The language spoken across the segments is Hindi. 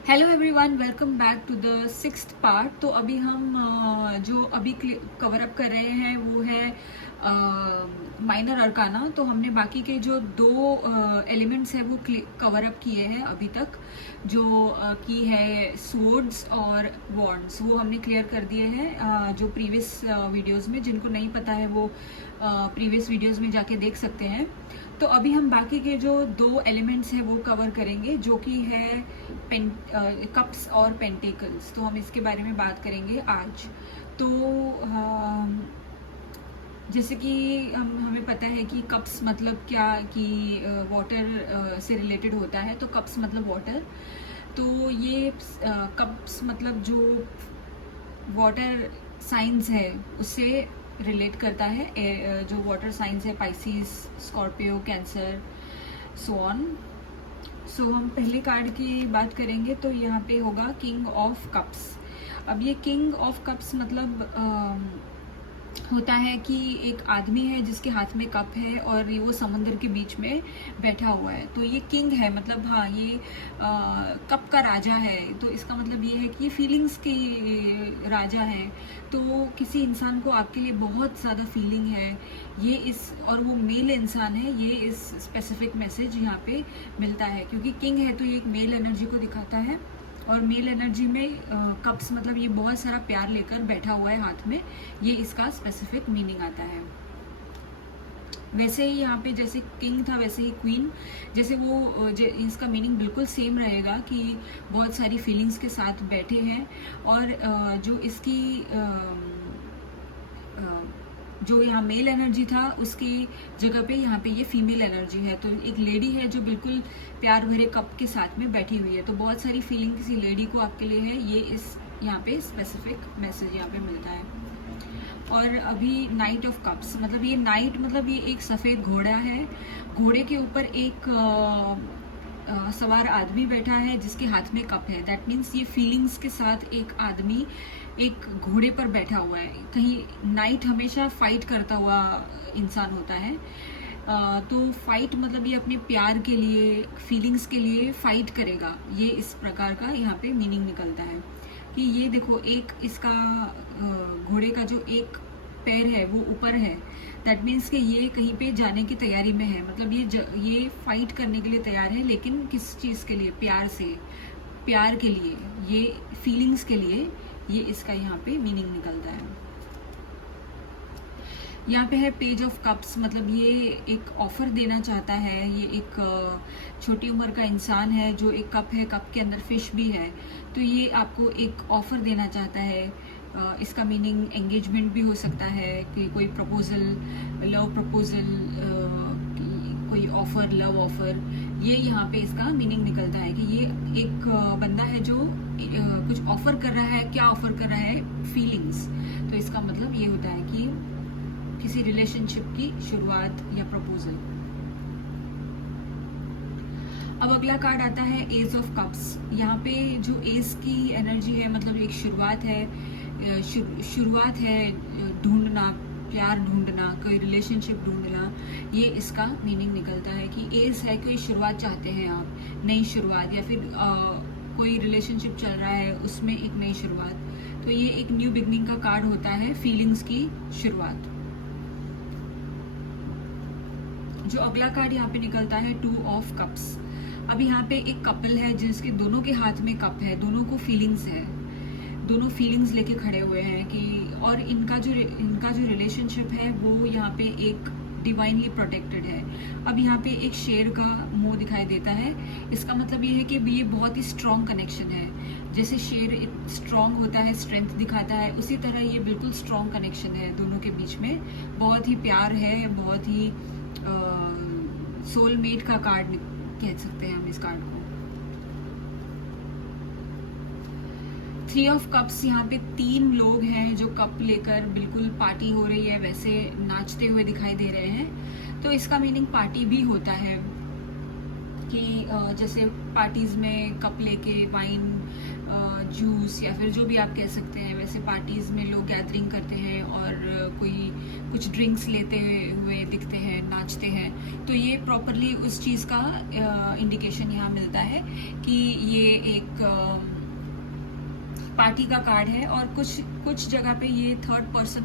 Hello everyone, welcome back to the sixth part. तो अभी हम जो अभी कवर अप कर रहे हैं वो है माइनर अरकाना। तो हमने बाकी के जो दो एलिमेंट्स हैं वो कवर अप किए हैं अभी तक, जो की है स्वॉर्ड्स और वॉन्ड्स, वो हमने क्लियर कर दिए हैं जो प्रीवियस वीडियोस में। जिनको नहीं पता है वो प्रीवियस वीडियोस में जाके देख सकते हैं। तो अभी हम बाकी के जो दो एलिमेंट्स हैं वो कवर करेंगे, जो कि है कप्स और पेंटिकल्स। तो हम इसके बारे में बात करेंगे आज। तो जैसे कि हमें पता है कि कप्स मतलब क्या, कि वाटर से रिलेटेड होता है। तो कप्स मतलब वाटर। तो ये कप्स मतलब जो वाटर साइंस है उससे रिलेट करता है। जो वाटर साइंस है, Pisces, Scorpio, cancer, so on. So हम पहले कार्ड की बात करेंगे तो यहाँ पे होगा किंग ऑफ कप्स। अब ये किंग ऑफ कप्स मतलब होता है कि एक आदमी है जिसके हाथ में कप है और ये वो समुंदर के बीच में बैठा हुआ है। तो ये किंग है, मतलब हाँ, ये कप का राजा है। तो इसका मतलब ये है कि ये फीलिंग्स की राजा है। तो किसी इंसान को आपके लिए बहुत ज़्यादा फीलिंग है, ये इस, और वो मेल इंसान है, ये इस स्पेसिफिक मैसेज यहाँ पे मिलता है। क्योंकि किंग है तो ये एक मेल एनर्जी को दिखाता है, और मेल एनर्जी में कप्स मतलब ये बहुत सारा प्यार लेकर बैठा हुआ है हाथ में, ये इसका स्पेसिफिक मीनिंग आता है। वैसे ही यहाँ पे जैसे किंग था वैसे ही क्वीन, जैसे वो इसका मीनिंग बिल्कुल सेम रहेगा कि बहुत सारी फीलिंग्स के साथ बैठे हैं। और जो इसकी जो यहाँ मेल एनर्जी था उसकी जगह पे यहाँ पे ये फीमेल एनर्जी है। तो एक लेडी है जो बिल्कुल प्यार भरे कप के साथ में बैठी हुई है। तो बहुत सारी फीलिंग किसी लेडी को आपके लिए है, ये इस यहाँ पे स्पेसिफिक मैसेज यहाँ पे मिलता है। और अभी नाइट ऑफ कप्स मतलब ये नाइट मतलब ये एक सफ़ेद घोड़ा है। घोड़े के ऊपर एक सवार आदमी बैठा है जिसके हाथ में कप है। दैट मीन्स ये फीलिंग्स के साथ एक आदमी एक घोड़े पर बैठा हुआ है। कहीं नाइट हमेशा फाइट करता हुआ इंसान होता है। तो फाइट मतलब ये अपने प्यार के लिए, फीलिंग्स के लिए फाइट करेगा, ये इस प्रकार का यहाँ पे मीनिंग निकलता है। कि ये देखो, एक इसका घोड़े का जो एक पैर है वो ऊपर है। दैट मीन्स कि ये कहीं पे जाने की तैयारी में है, मतलब ये फाइट करने के लिए तैयार है। लेकिन किस चीज़ के लिए? प्यार से, प्यार के लिए, ये फीलिंग्स के लिए, ये इसका यहाँ पे मीनिंग निकलता है। यहाँ पे है पेज ऑफ कप्स, मतलब ये एक ऑफर देना चाहता है। ये एक छोटी उम्र का इंसान है जो एक कप है, कप के अंदर फिश भी है। तो ये आपको एक ऑफर देना चाहता है। इसका मीनिंग एंगेजमेंट भी हो सकता है, कि कोई प्रपोजल, लव प्रपोजल, कोई ऑफर, लव ऑफर, ये यहाँ पे इसका मीनिंग निकलता है। कि ये एक बंदा है जो कुछ ऑफर कर रहा है। क्या ऑफर कर रहा है? फीलिंग्स। तो इसका मतलब ये होता है कि किसी रिलेशनशिप की शुरुआत या प्रपोजल। अब अगला कार्ड आता है एज ऑफ कप्स। यहाँ पे जो एज की एनर्जी है मतलब एक शुरुआत है, शुरुआत है, ढूंढना, प्यार ढूंढना, कोई रिलेशनशिप ढूंढना, ये इसका मीनिंग निकलता है। कि एज है, कोई शुरुआत चाहते हैं आप, नई शुरुआत, या फिर कोई रिलेशनशिप चल रहा है उसमें एक नई शुरुआत। तो ये एक न्यू बिगनिंग का कार्ड होता है, फीलिंग्स की शुरुआत। जो अगला कार्ड यहाँ पे निकलता है टू ऑफ कप्स। अब यहाँ पे एक कपल है जिसके दोनों के हाथ में कप है, दोनों को फीलिंग्स है, दोनों फीलिंग्स लेके खड़े हुए हैं। कि और इनका जो रिलेशनशिप है वो यहाँ पे एक डिवाइनली प्रोटेक्टेड है। अब यहाँ पे एक शेर का मुंह दिखाई देता है। इसका मतलब ये है कि ये बहुत ही स्ट्रॉन्ग कनेक्शन है। जैसे शेर स्ट्रॉन्ग होता है, स्ट्रेंथ दिखाता है, उसी तरह ये बिल्कुल स्ट्रॉन्ग कनेक्शन है दोनों के बीच में। बहुत ही प्यार है, बहुत ही सोलमेट का कार्ड कह सकते हैं हम इस कार्ड को। थ्री ऑफ कप्स, यहाँ पे 3 लोग हैं जो कप लेकर, बिल्कुल पार्टी हो रही है वैसे नाचते हुए दिखाई दे रहे हैं। तो इसका मीनिंग पार्टी भी होता है। कि जैसे पार्टीज में कप लेके वाइन जूस या फिर जो भी आप कह सकते हैं। वैसे पार्टीज़ में लोग गैदरिंग करते हैं और कोई कुछ ड्रिंक्स लेते हुए दिखते हैं, नाचते हैं, तो ये प्रॉपरली उस चीज़ का इंडिकेशन यहाँ मिलता है कि ये एक पार्टी का कार्ड है। और कुछ जगह पे ये थर्ड पर्सन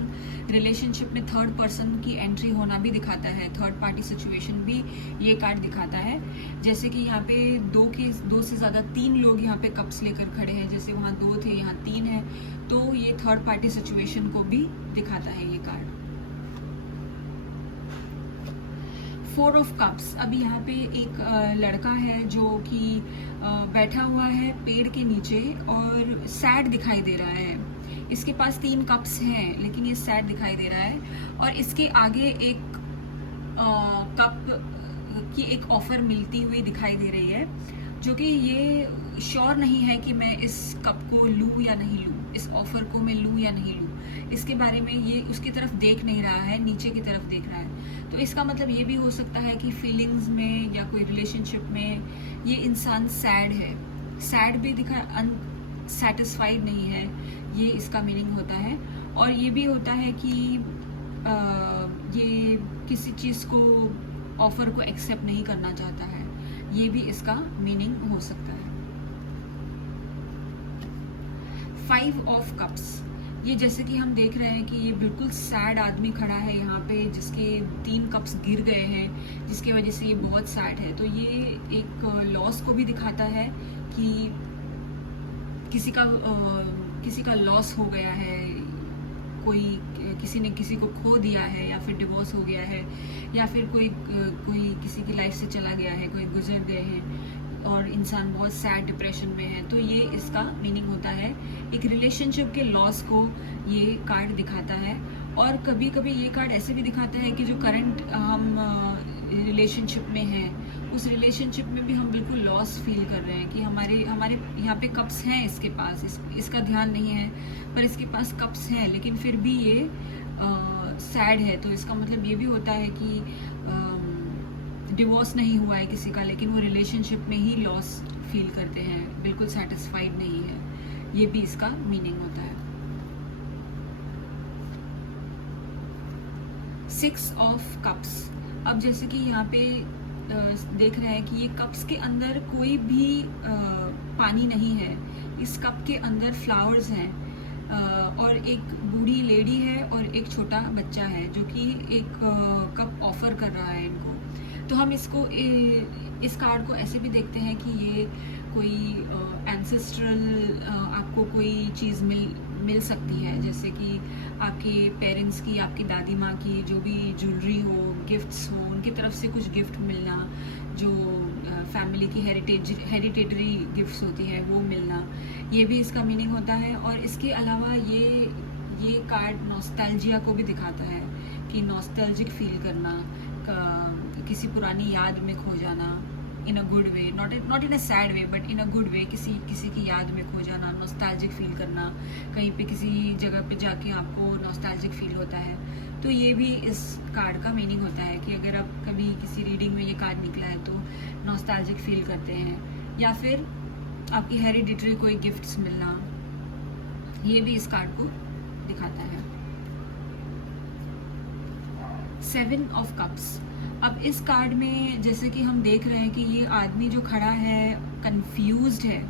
रिलेशनशिप में थर्ड पर्सन की एंट्री होना भी दिखाता है, थर्ड पार्टी सिचुएशन भी ये कार्ड दिखाता है। जैसे कि यहाँ पे दो से ज़्यादा 3 लोग यहाँ पे कप्स लेकर खड़े हैं, जैसे वहाँ 2 थे यहाँ 3 है, तो ये थर्ड पार्टी सिचुएशन को भी दिखाता है ये कार्ड। 4 of cups. अभी यहाँ पे एक लड़का है जो कि बैठा हुआ है पेड़ के नीचे और सैड दिखाई दे रहा है। इसके पास 3 कप्स हैं लेकिन ये सैड दिखाई दे रहा है और इसके आगे एक कप की एक ऑफर मिलती हुई दिखाई दे रही है, जो कि ये श्योर नहीं है कि मैं इस कप को लूँ या नहीं लूँ, इस ऑफर को मैं लूँ या नहीं लूँ। इसके बारे में ये उसकी तरफ देख नहीं रहा है, नीचे की तरफ देख रहा है। तो इसका मतलब ये भी हो सकता है कि फीलिंग्स में या कोई रिलेशनशिप में ये इंसान सैड है, सैड भी दिखा, अनसेटिस्फाइड नहीं है, ये इसका मीनिंग होता है। और ये भी होता है कि ये किसी चीज़ को, ऑफर को एक्सेप्ट नहीं करना चाहता है, ये भी इसका मीनिंग हो सकता है। 5 ऑफ कप्स। ये जैसे कि हम देख रहे हैं कि ये बिल्कुल सैड आदमी खड़ा है यहाँ पे, जिसके 3 कप्स गिर गए हैं, जिसकी वजह से ये बहुत सैड है। तो ये एक लॉस को भी दिखाता है कि किसी का लॉस हो गया है, किसी ने किसी को खो दिया है, या फिर डिवोर्स हो गया है, या फिर कोई किसी की लाइफ से चला गया है, कोई गुजर गए हैं और इंसान बहुत सैड डिप्रेशन में है। तो ये इसका मीनिंग होता है, एक रिलेशनशिप के लॉस को ये कार्ड दिखाता है। और कभी कभी ये कार्ड ऐसे भी दिखाता है कि जो करंट हम रिलेशनशिप में हैं, उस रिलेशनशिप में भी हम बिल्कुल लॉस फील कर रहे हैं कि हमारे यहाँ पे कप्स हैं इसके पास, इसका ध्यान नहीं है, पर इसके पास कप्स हैं लेकिन फिर भी ये सैड है। तो इसका मतलब ये भी होता है कि डिवोर्स नहीं हुआ है किसी का, लेकिन वो रिलेशनशिप में ही लॉस फील करते हैं, बिल्कुल सेटिस्फाइड नहीं है, ये भी इसका मीनिंग होता है। 6 ऑफ कप्स। अब जैसे कि यहाँ पे देख रहे हैं कि ये कप्स के अंदर कोई भी पानी नहीं है, इस कप के अंदर फ्लावर्स हैं और एक बूढ़ी लेडी है और एक छोटा बच्चा है जो कि एक कप ऑफर कर रहा है इनको। तो हम इस कार्ड को ऐसे भी देखते हैं कि ये कोई एंसेस्ट्रल आपको कोई चीज़ मिल सकती है, जैसे कि आपके पेरेंट्स की, आपकी दादी माँ की जो भी ज्वेलरी हो, गिफ्ट्स हो, उनकी तरफ से कुछ गिफ्ट मिलना, जो फैमिली की हेरिटेटरी गिफ्ट्स होती है वो मिलना, ये भी इसका मीनिंग होता है। और इसके अलावा ये कार्ड नॉस्टैल्जिया को भी दिखाता है कि नॉस्टैल्जिक फील करना, किसी पुरानी याद में खो जाना, in a good way, not in a sad way but in a good way, किसी की याद में खो जाना, नॉस्टैल्जिक फील करना, कहीं पे किसी जगह पे जाके आपको नॉस्टैल्जिक फील होता है। तो ये भी इस कार्ड का मीनिंग होता है कि अगर आप कभी किसी रीडिंग में ये कार्ड निकला है तो नॉस्टैल्जिक फील करते हैं, या फिर आपकी हेरिडिटरी कोई गिफ्ट्स मिलना, ये भी इस कार्ड को दिखाता है। 7 ऑफ कप्स। अब इस कार्ड में जैसे कि हम देख रहे हैं कि ये आदमी जो खड़ा है कंफ्यूज्ड है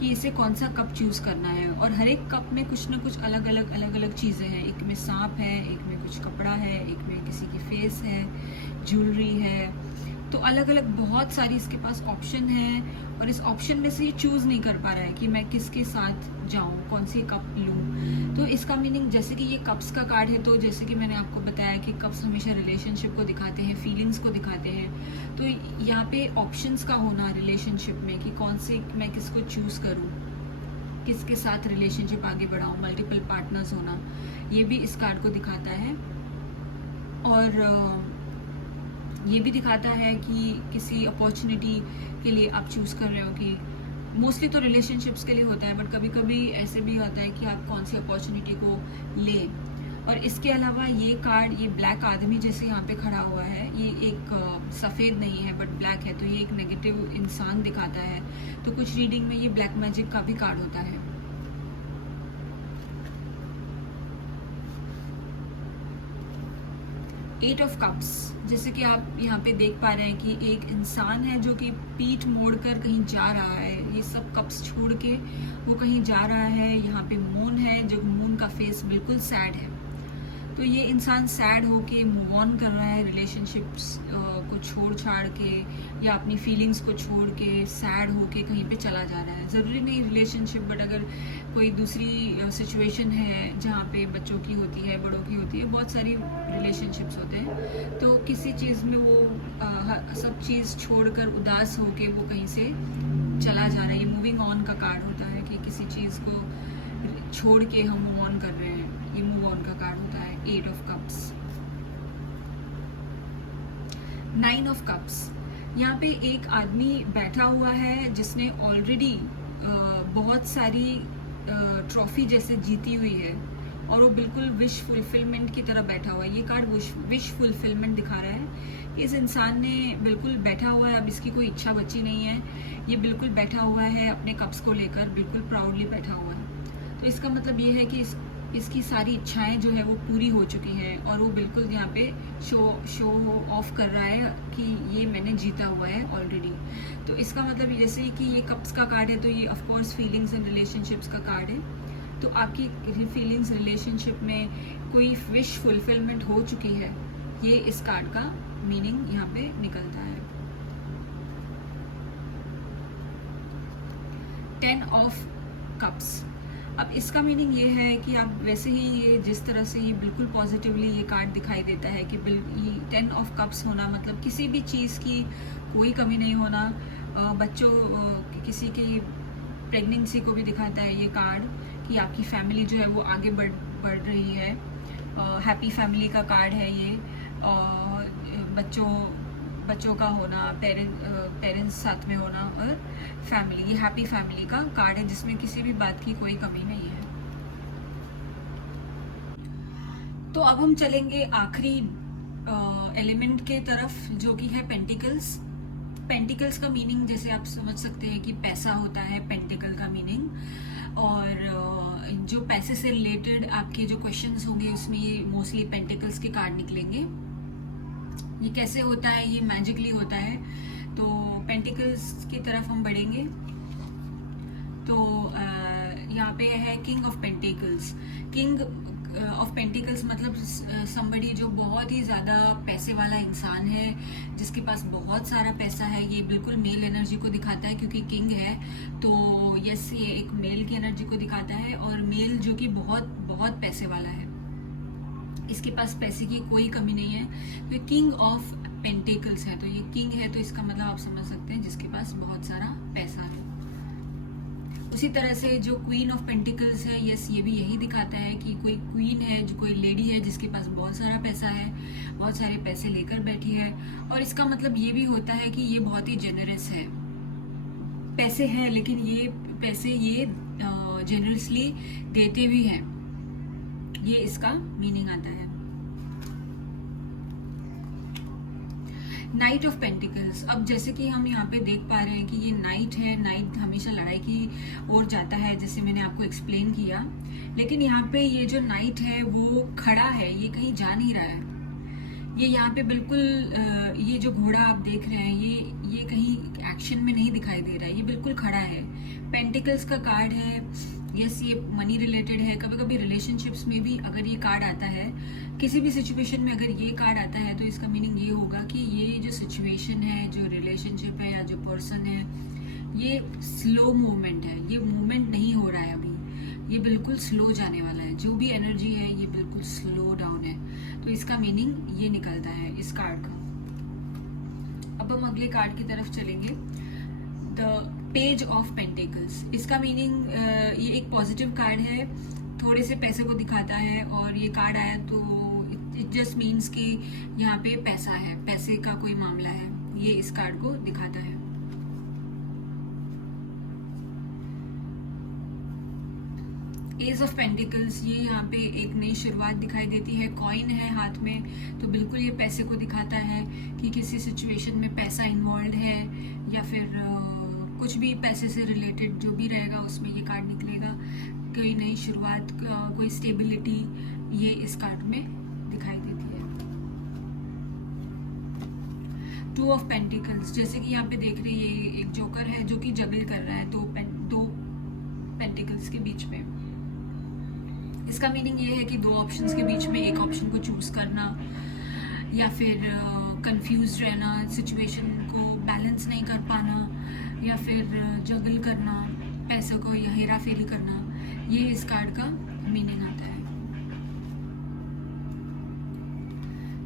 कि इसे कौन सा कप चूज़ करना है, और हर एक कप में कुछ ना कुछ अलग अलग चीज़ें हैं। एक में सांप है, एक में कुछ कपड़ा है, एक में किसी की फेस है, ज्वेलरी है, तो अलग अलग बहुत सारी इसके पास ऑप्शन है और इस ऑप्शन में से ये चूज़ नहीं कर पा रहा है कि मैं किसके साथ जाऊँ, कौन सी कप लूँ। तो इसका मीनिंग, जैसे कि ये कप्स का कार्ड है, तो जैसे कि मैंने आपको बताया कि कप्स हमेशा रिलेशनशिप को दिखाते हैं, फीलिंग्स को दिखाते हैं। तो यहाँ पे ऑप्शंस का होना रिलेशनशिप में कि कौन से मैं किसको चूज़ करूँ, किसके साथ रिलेशनशिप आगे बढ़ाऊँ, मल्टीपल पार्टनर्स होना, ये भी इस कार्ड को दिखाता है। और ये भी दिखाता है कि किसी अपॉर्चुनिटी के लिए आप चूज़ कर रहे हो, कि मोस्टली तो रिलेशनशिप्स के लिए होता है, बट कभी कभी ऐसे भी होता है कि आप कौन सी अपॉर्चुनिटी को लें। और इसके अलावा ये कार्ड, ये ब्लैक आदमी जैसे यहाँ पे खड़ा हुआ है, ये एक सफ़ेद नहीं है बट ब्लैक है, तो ये एक नेगेटिव इंसान दिखाता है। तो कुछ रीडिंग में ये ब्लैक मैजिक का भी कार्ड होता है। एट ऑफ कप्स, जैसे कि आप यहाँ पे देख पा रहे हैं कि एक इंसान है जो कि पीठ मोड़कर कहीं जा रहा है। ये सब कप्स छोड़ के वो कहीं जा रहा है। यहाँ पे मून है, जो मून का फेस बिल्कुल सैड है। तो ये इंसान सैड होके मूव ऑन कर रहा है रिलेशनशिप्स को छोड़ छाड़ के, या अपनी फीलिंग्स को छोड़ के सैड होके कहीं पे चला जा रहा है। ज़रूरी नहीं रिलेशनशिप, बट अगर कोई दूसरी सिचुएशन है जहाँ पे बच्चों की होती है, बड़ों की होती है, बहुत सारी रिलेशनशिप्स होते हैं, तो किसी चीज़ में वो सब चीज़ छोड़कर उदास होके वो कहीं से चला जा रहा है। ये मूविंग ऑन का कार्ड होता है कि किसी चीज़ को छोड़ के हम मूव ऑन कर रहे हैं। ये मूव ऑन का कार्ड होता है। Eight of cups. Nine of cups, यहाँ पे एक आदमी बैठा हुआ है जिसने ऑलरेडी बहुत सारी ट्रॉफी जैसे जीती हुई है, और वो बिल्कुल विश फुलफिलमेंट की तरह बैठा हुआ है। ये कार्ड विश फुलफिलमेंट दिखा रहा है। इस इंसान ने बिल्कुल बैठा हुआ है, अब इसकी कोई इच्छा बची नहीं है। ये बिल्कुल बैठा हुआ है अपने कप्स को लेकर, बिल्कुल प्राउडली बैठा हुआ है। तो इसका मतलब ये है कि इसकी सारी इच्छाएं जो है वो पूरी हो चुकी हैं, और वो बिल्कुल यहाँ पे शो ऑफ कर रहा है कि ये मैंने जीता हुआ है ऑलरेडी। तो इसका मतलब जैसे कि ये कप्स का कार्ड है, तो ये of course feelings and relationships का कार्ड है। तो आपकी फीलिंग्स रिलेशनशिप में कोई विश फुलफिलमेंट हो चुकी है, ये इस कार्ड का मीनिंग यहाँ पे निकलता है। 10 ऑफ कप्स, अब इसका मीनिंग ये है कि आप वैसे ही ये जिस तरह से ये बिल्कुल पॉजिटिवली ये कार्ड दिखाई देता है कि ये 10 ऑफ कप्स होना मतलब किसी भी चीज़ की कोई कमी नहीं होना। बच्चों किसी की प्रेगनेंसी को भी दिखाता है ये कार्ड कि आपकी फैमिली जो है वो आगे बढ़ रही है। हैप्पी फैमिली का कार्ड है ये। बच्चों का होना, पेरेंट्स साथ में होना, और फैमिली, ये हैप्पी फैमिली का कार्ड है जिसमें किसी भी बात की कोई कमी नहीं है। तो अब हम चलेंगे आखिरी एलिमेंट के तरफ, जो कि है पेंटिकल्स। पेंटिकल्स का मीनिंग जैसे आप समझ सकते हैं कि पैसा होता है पेंटिकल का मीनिंग, और जो पैसे से रिलेटेड आपके जो क्वेश्चंस होंगे उसमें ये मोस्टली पेंटिकल्स के कार्ड निकलेंगे। ये कैसे होता है, ये मैजिकली होता है। तो पेंटिकल्स की तरफ हम बढ़ेंगे। तो यहाँ पे है king of pentacles. King of pentacles मतलब समबडी जो बहुत ही ज़्यादा पैसे वाला इंसान है, जिसके पास बहुत सारा पैसा है। ये बिल्कुल मेल एनर्जी को दिखाता है क्योंकि किंग है, तो यस ये एक मेल की एनर्जी को दिखाता है, और मेल जो कि बहुत बहुत पैसे वाला है। इसके पास पैसे की कोई कमी नहीं है। तो किंग ऑफ पेंटिकल्स है, तो ये किंग है, तो इसका मतलब आप समझ सकते हैं जिसके पास बहुत सारा पैसा है। उसी तरह से जो क्वीन ऑफ पेंटिकल्स है, यस ये भी यही दिखाता है कि कोई क्वीन है, जो कोई लेडी है जिसके पास बहुत सारा पैसा है, बहुत सारे पैसे लेकर बैठी है। और इसका मतलब ये भी होता है कि ये बहुत ही जेनरस है। पैसे हैं लेकिन ये पैसे ये जेनरसली देते भी हैं, ये इसका मीनिंग आता है। नाइट ऑफ पेंटिकल्स, अब जैसे कि हम यहाँ पे देख पा रहे हैं कि ये नाइट है। नाइट हमेशा लड़ाई की ओर जाता है, जैसे मैंने आपको एक्सप्लेन किया। लेकिन यहाँ पे ये जो नाइट है वो खड़ा है, ये कहीं जा नहीं रहा है। ये यहाँ पे बिल्कुल ये जो घोड़ा आप देख रहे हैं, ये कहीं एक्शन में नहीं दिखाई दे रहा है, ये बिल्कुल खड़ा है। पेंटिकल्स का कार्ड है, यस ये मनी रिलेटेड है। कभी कभी रिलेशनशिप्स में भी अगर ये कार्ड आता है, किसी भी सिचुएशन में अगर ये कार्ड आता है, तो इसका मीनिंग ये होगा कि ये जो सिचुएशन है, जो रिलेशनशिप है या जो पर्सन है, ये स्लो मूवमेंट है। ये मूवमेंट नहीं हो रहा है अभी, ये बिल्कुल स्लो जाने वाला है। जो भी एनर्जी है ये बिल्कुल स्लो डाउन है। तो इसका मीनिंग ये निकलता है इस कार्ड का। अब हम अगले कार्ड की तरफ चलेंगे, द पेज ऑफ पेंटिकल्स। इसका मीनिंग ये एक पॉजिटिव कार्ड है, थोड़े से पैसे को दिखाता है, और ये कार्ड आया तो इट जस्ट मीन्स कि यहाँ पे पैसा है, पैसे का कोई मामला है, ये इस कार्ड को दिखाता है। एज ऑफ पेंटिकल्स, ये यहाँ पे एक नई शुरुआत दिखाई देती है, कॉइन है हाथ में, तो बिल्कुल ये पैसे को दिखाता है कि किसी सिचुएशन में पैसा इन्वॉल्व है, या फिर कुछ भी पैसे से रिलेटेड जो भी रहेगा उसमें ये कार्ड निकलेगा। कोई नई शुरुआत, कोई स्टेबिलिटी, ये इस कार्ड में दिखाई देती है। टू ऑफ पेंटिकल्स, जैसे कि यहाँ पे देख रहे हैं ये एक जोकर है जो कि जगल कर रहा है दो पेंटिकल्स के बीच में। इसका मीनिंग ये है कि दो ऑप्शंस के बीच में एक ऑप्शन को चूज करना, या फिर कंफ्यूज रहना, सिचुएशन को बैलेंस नहीं कर पाना, या फिर जगल करना, पैसों को या हेरा फेरी करना, ये इस कार्ड का मीनिंग आता है।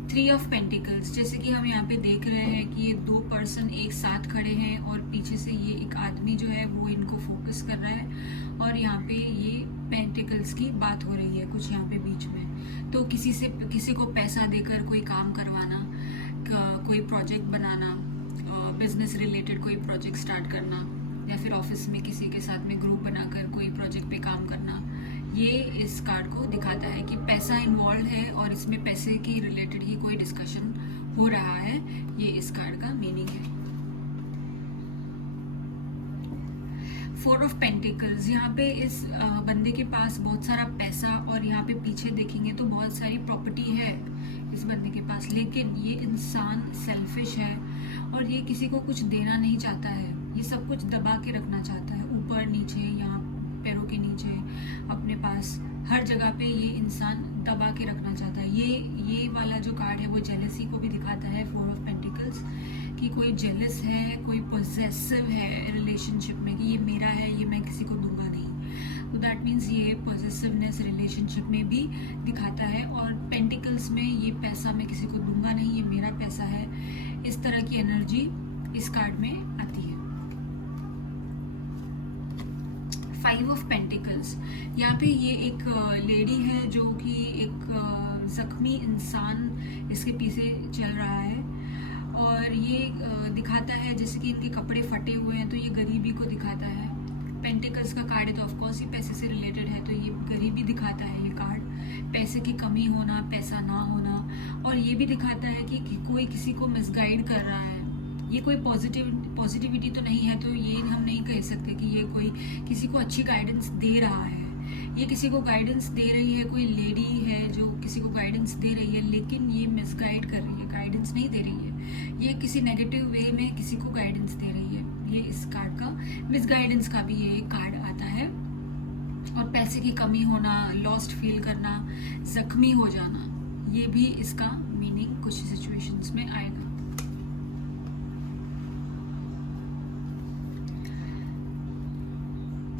थ्री ऑफ पेंटिकल्स, जैसे कि हम यहाँ पे देख रहे हैं कि ये दो पर्सन एक साथ खड़े हैं और पीछे से ये एक आदमी जो है वो इनको फोकस कर रहा है, और यहाँ पे ये पेंटिकल्स की बात हो रही है कुछ यहाँ पे बीच में। तो किसी को पैसा देकर कोई काम करवाना, कोई प्रोजेक्ट बनाना, बिजनेस रिलेटेड कोई प्रोजेक्ट स्टार्ट करना, या फिर ऑफिस में किसी के साथ में ग्रुप बनाकर कोई प्रोजेक्ट पे काम करना, ये इस कार्ड को दिखाता है कि पैसा इन्वॉल्व है और इसमें पैसे की रिलेटेड ही कोई डिस्कशन हो रहा है। ये इस कार्ड का मीनिंग है। फोर ऑफ पेंटिकल्स, यहाँ पे इस बंदे के पास बहुत सारा पैसा, और यहाँ पे पीछे देखेंगे तो बहुत सारी प्रॉपर्टी है इस बंदे के पास, लेकिन ये इंसान सेल्फिश है और ये किसी को कुछ देना नहीं चाहता है। ये सब कुछ दबा के रखना चाहता है, ऊपर नीचे, यहाँ पैरों के नीचे, अपने पास, हर जगह पे ये इंसान दबा के रखना चाहता है। ये वाला जो कार्ड है वो जेलसी को भी दिखाता है, फोर ऑफ पेंटिकल्स, कि कोई जेलस है, कोई पॉजेसिव है रिलेशनशिप में, कि ये मेरा है, ये मैं किसी को दूंगा नहीं। तो दैट मीन्स ये पॉजेसिवनेस रिलेशनशिप में भी दिखाता है, और पेंटिकल्स में ये पैसा मैं किसी को दूंगा नहीं, ये मेरा पैसा है, इस तरह की एनर्जी इस कार्ड में आती है। फाइव ऑफ पेंटिकल्स, यहाँ पे ये एक लेडी है जो कि एक जख्मी इंसान इसके पीछे चल रहा है, और ये दिखाता है जैसे कि इनके कपड़े फटे हुए हैं, तो ये गरीबी को दिखाता है। पेंटिकल्स का कार्ड है तो ऑफकोर्स ये पैसे से रिलेटेड है, तो ये गरीबी दिखाता है ये कार्ड, पैसे की कमी होना, पैसा ना होना, और ये भी दिखाता है कि कोई किसी को मिसगाइड कर रहा है। ये कोई पॉजिटिविटी तो नहीं है, तो ये हम नहीं कह सकते कि ये कोई किसी को अच्छी गाइडेंस दे रहा है। ये किसी को गाइडेंस दे रही है, कोई लेडी है जो किसी को गाइडेंस दे रही है, लेकिन ये मिसगाइड कर रही है, गाइडेंस नहीं दे रही है, ये किसी नेगेटिव वे में किसी को गाइडेंस दे रही है। ये इस कार्ड का मिसगाइडेंस का भी ये कार्ड आता है, और पैसे की कमी होना, लॉस्ट फील करना, जख्मी हो जाना, ये भी इसका मीनिंग कुछ सिचुएशंस में आएगा।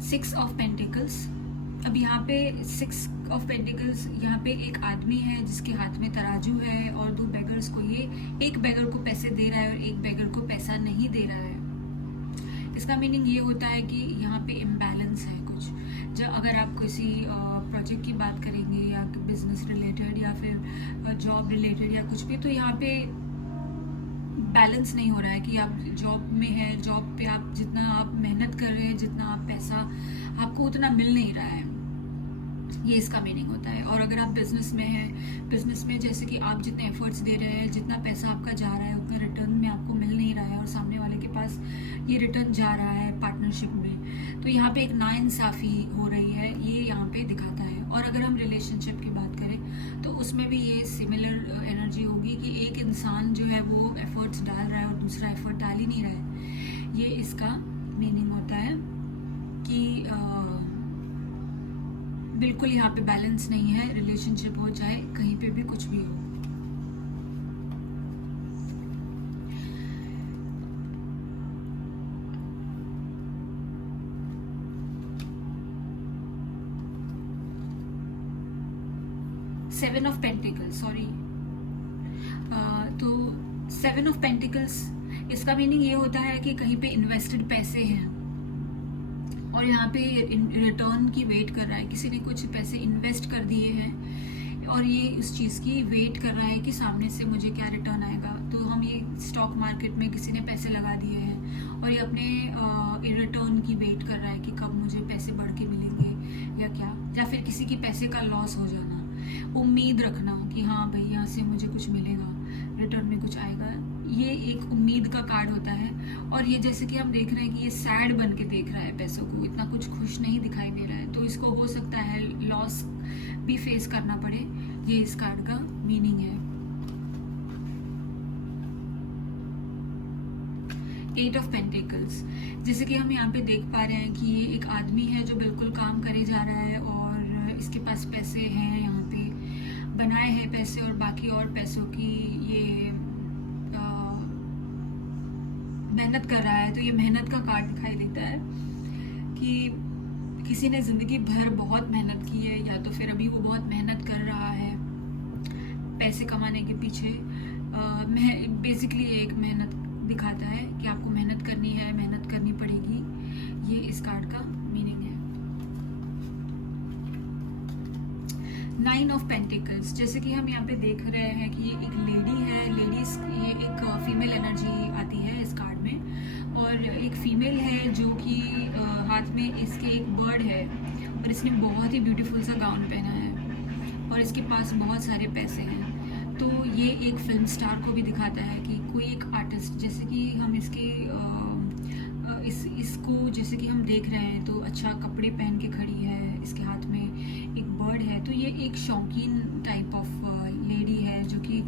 सिक्स ऑफ पेंटिकल्स, अब यहाँ पे सिक्स ऑफ पेंटिकल्स, यहाँ पे एक आदमी है जिसके हाथ में तराजू है, और दो बेगर्स को, ये एक बेगर को पैसे दे रहा है और एक बेगर को पैसा नहीं दे रहा है। इसका मीनिंग ये होता है कि यहाँ पे इम्बैलेंस है कुछ। जब अगर आप किसी प्रोजेक्ट की बात करेंगे, या बिजनेस रिलेटेड, या फिर जॉब रिलेटेड, या कुछ भी, तो यहाँ पे बैलेंस नहीं हो रहा है कि आप जॉब में है, जॉब पे आप जितना आप मेहनत कर रहे हैं, जितना आप पैसा आपको उतना मिल नहीं रहा है, ये इसका मीनिंग होता है। और अगर आप बिजनेस में हैं, बिजनेस में जैसे कि आप जितने एफर्ट्स दे रहे हैं, जितना पैसा आपका जा रहा है उतना रिटर्न में आपको मिल नहीं रहा है, और सामने वाले के पास ये रिटर्न जा रहा है पार्टनरशिप में, तो यहाँ पे एक नाइंसाफ़ी हो रही है, ये यहाँ पे दिखाता है। और अगर हम रिलेशनशिप की बात करें तो उसमें भी ये सिमिलर एनर्जी होगी कि एक इंसान जो है वो एफर्ट्स डाल रहा है और दूसरा एफर्ट डाल ही नहीं रहा है। ये इसका मीनिंग होता है कि बिल्कुल यहाँ पे बैलेंस नहीं है, रिलेशनशिप हो चाहे कहीं पे भी कुछ भी हो। सेवन ऑफ पेंटिकल्स, सॉरी, तो सेवन ऑफ पेंटिकल्स, इसका मीनिंग ये होता है कि कहीं पे इन्वेस्टेड पैसे हैं और यहाँ पे रिटर्न की वेट कर रहा है, किसी ने कुछ पैसे इन्वेस्ट कर दिए हैं और ये उस चीज़ की वेट कर रहा है कि सामने से मुझे क्या रिटर्न आएगा। तो हम ये स्टॉक मार्केट में किसी ने पैसे लगा दिए हैं और ये अपने रिटर्न की वेट कर रहा है कि कब मुझे पैसे बढ़ के मिलेंगे या क्या, या किसी के पैसे का लॉस हो जाना, उम्मीद रखना कि हाँ भाई यहाँ से मुझे कुछ मिलेगा, रिटर्न में कुछ आएगा, ये एक उम्मीद का कार्ड होता है। और ये जैसे कि हम देख रहे हैं कि ये सैड बन के देख रहा है पैसों को, इतना कुछ खुश नहीं दिखाई दे रहा है, तो इसको हो सकता है लॉस भी फेस करना पड़े। ये इस कार्ड का मीनिंग है। 8 ऑफ पेंटिकल्स, जैसे कि हम यहाँ पे देख पा रहे हैं कि ये एक आदमी है जो बिल्कुल काम करे जा रहा है और इसके पास पैसे हैं, यहाँ पे बनाए हैं पैसे और बाकी और पैसों की ये मेहनत कर रहा है। तो ये मेहनत का कार्ड दिखाई देता है कि किसी ने ज़िंदगी भर बहुत मेहनत की है, या तो फिर अभी वो बहुत मेहनत कर रहा है पैसे कमाने के पीछे। बेसिकली ये एक मेहनत दिखाता है कि आपको मेहनत करनी है, मेहनत करनी पड़ेगी। ये इस कार्ड का मीनिंग है। 9 ऑफ पेंटिकल्स, जैसे कि हम यहाँ पे देख रहे हैं कि ये एक लेडी है, लेडीज, ये एक फीमेल एनर्जी आती है इस कार्ड में। और एक फीमेल है जो कि हाथ में इसके एक बर्ड है और इसने बहुत ही ब्यूटीफुल सा गाउन पहना है और इसके पास बहुत सारे पैसे हैं। तो ये एक फिल्म स्टार को भी दिखाता है कि कोई एक आर्टिस्ट, जैसे कि हम इसके इसको जैसे कि हम देख रहे हैं तो अच्छा कपड़े पहन के खड़ी है, इसके हाथ में एक बर्ड है। तो ये एक शौकीन टाइप ऑफ लेडी है जो कि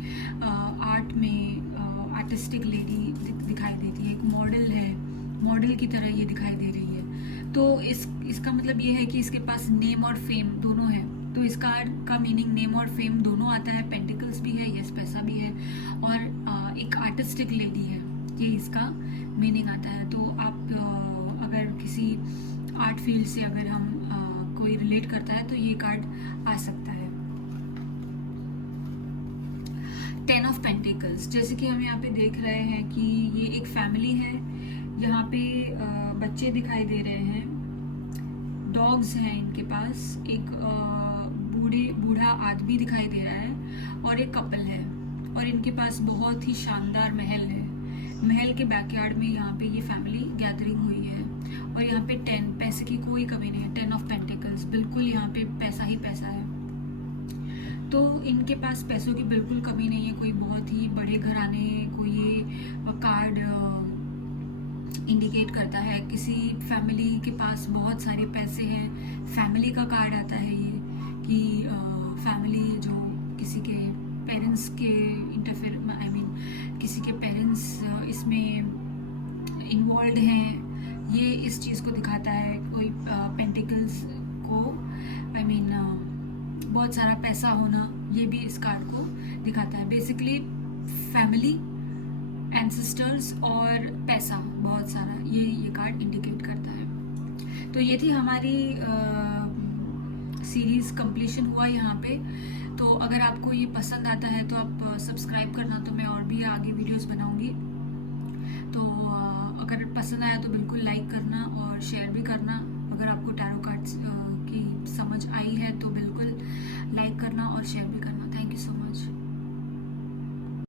आर्ट में आर्टिस्टिक लेडी दिखाई देती है, एक मॉडल है, मॉडल की तरह ये दिखाई दे रही है। तो इसका मतलब ये है कि इसके पास नेम और फेम दोनों है। तो इस कार्ड का मीनिंग नेम और फेम दोनों आता है, पेंटिकल्स भी है, यस पैसा भी है, और एक आर्टिस्टिक लेडी है, ये इसका मीनिंग आता है। तो आप अगर किसी आर्ट फील्ड से अगर हम कोई रिलेट करता है तो ये कार्ड आ सकता है। 10 ऑफ पेंटिकल्स, जैसे कि हम यहाँ पे देख रहे हैं कि ये एक फैमिली है, यहाँ पे बच्चे दिखाई दे रहे हैं, डॉग्स हैं इनके पास, एक बूढ़ा आदमी दिखाई दे रहा है और एक कपल है और इनके पास बहुत ही शानदार महल है। महल के बैकयार्ड में यहाँ पे ये फैमिली गैदरिंग हुई है और यहाँ पे 10, पैसे की कोई कमी नहीं है। 10 ऑफ पेंटिकल्स, बिल्कुल यहाँ पे पैसा ही पैसा है। तो इनके पास पैसों की बिल्कुल कमी नहीं है, कोई बहुत ही बड़े घराने को ये कार्ड इंडिकेट करता है। किसी फैमिली के पास बहुत सारे पैसे हैं, फैमिली का कार्ड आता है ये, कि फैमिली जो किसी के पेरेंट्स के किसी के पेरेंट्स इसमें इन्वॉल्व हैं, ये इस चीज़ को दिखाता है। कोई पेंटिकल्स को बहुत सारा पैसा होना, ये भी इस कार्ड को दिखाता है। बेसिकली फैमिली, एंसेस्टर्स और पैसा बहुत सारा, ये कार्ड इंडिकेट करता है। तो ये थी हमारी सीरीज़ कंप्लीशन हुआ यहाँ पे। तो अगर आपको ये पसंद आता है तो आप सब्सक्राइब करना, तो मैं और भी आगे वीडियोस बनाऊंगी। तो अगर पसंद आया तो बिल्कुल लाइक करना और शेयर भी करना। अगर आपको टैरो कार्ड्स की समझ आई है तो बिल्कुल लाइक करना और शेयर